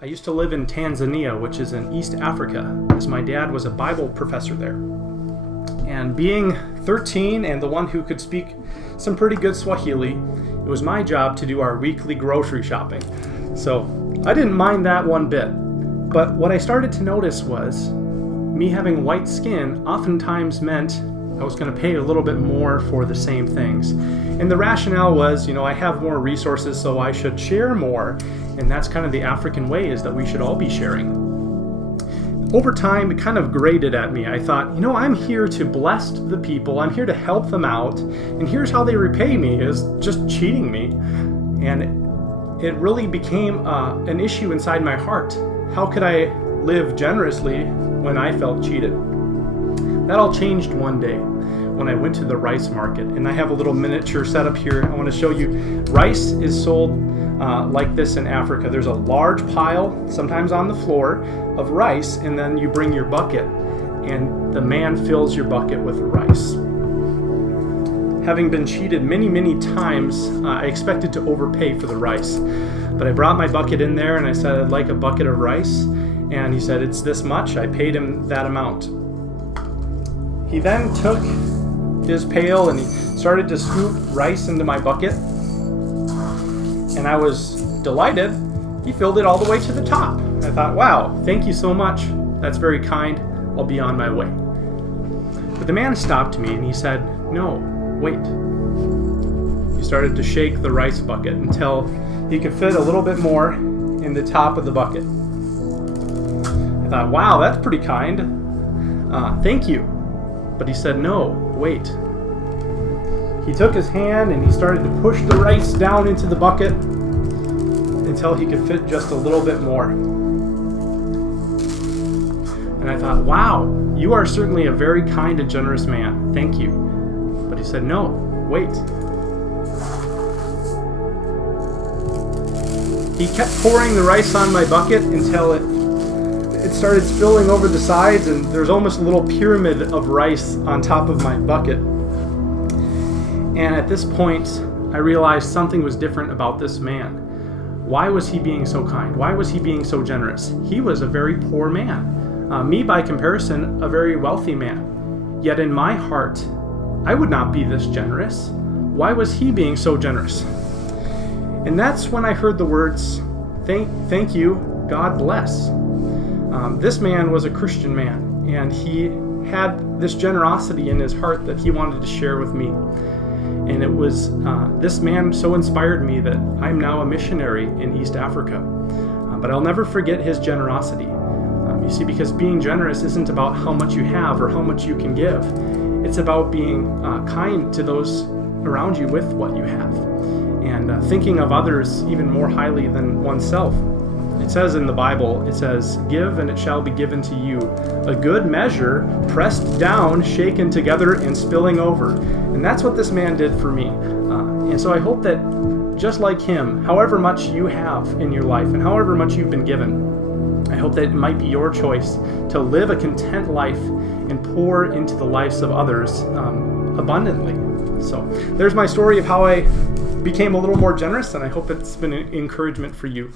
I used to live in Tanzania, which is in East Africa, as my dad was a Bible professor there. And being 13 and the one who could speak some pretty good Swahili, it was my job to do our weekly grocery shopping. So I didn't mind that one bit. But what I started to notice was me having white skin oftentimes meant I was going to pay a little bit more for the same things. And the rationale was, I have more resources, so I should share more. And that's kind of the African way, is that we should all be sharing. Over time, it kind of grated at me. I thought, I'm here to bless the people. I'm here to help them out. And here's how they repay me, is just cheating me. And it really became an issue inside my heart. How could I live generously when I felt cheated? That all changed one day when I went to the rice market. And I have a little miniature setup here. I want to show you. Rice is sold like this in Africa. There's a large pile, sometimes on the floor, of rice, and then you bring your bucket, and the man fills your bucket with rice. Having been cheated many, many times, I expected to overpay for the rice. But I brought my bucket in there and I said, I'd like a bucket of rice. And he said, it's this much. I paid him that amount. He then took his pail and he started to scoop rice into my bucket. And I was delighted. He filled it all the way to the top. I thought, wow, thank you so much. That's very kind. I'll be on my way. But the man stopped me and he said, no, wait. He started to shake the rice bucket until he could fit a little bit more in the top of the bucket. I thought, wow, that's pretty kind. Thank you. But he said, no, wait. He took his hand and he started to push the rice down into the bucket until he could fit just a little bit more. And I thought, wow, you are certainly a very kind and generous man. Thank you. But he said, no, wait. He kept pouring the rice on my bucket until it started spilling over the sides, and there's almost a little pyramid of rice on top of my bucket. And at this point, I realized something was different about this man. Why was he being so kind? Why was he being so generous? He was a very poor man. Me, by comparison, a very wealthy man. Yet in my heart, I would not be this generous. Why was he being so generous? And that's when I heard the words, thank you, God bless. This man was a Christian man, and he had this generosity in his heart that he wanted to share with me. And it was this man so inspired me that I'm now a missionary in East Africa. But I'll never forget his generosity. You see, because being generous isn't about how much you have or how much you can give. It's about being kind to those around you with what you have, and thinking of others even more highly than oneself. It says in the Bible, it says, give and it shall be given to you. A good measure, pressed down, shaken together, and spilling over. And that's what this man did for me. And so I hope that just like him, however much you have in your life and however much you've been given, I hope that it might be your choice to live a content life and pour into the lives of others abundantly. So there's my story of how I became a little more generous, and I hope it's been an encouragement for you.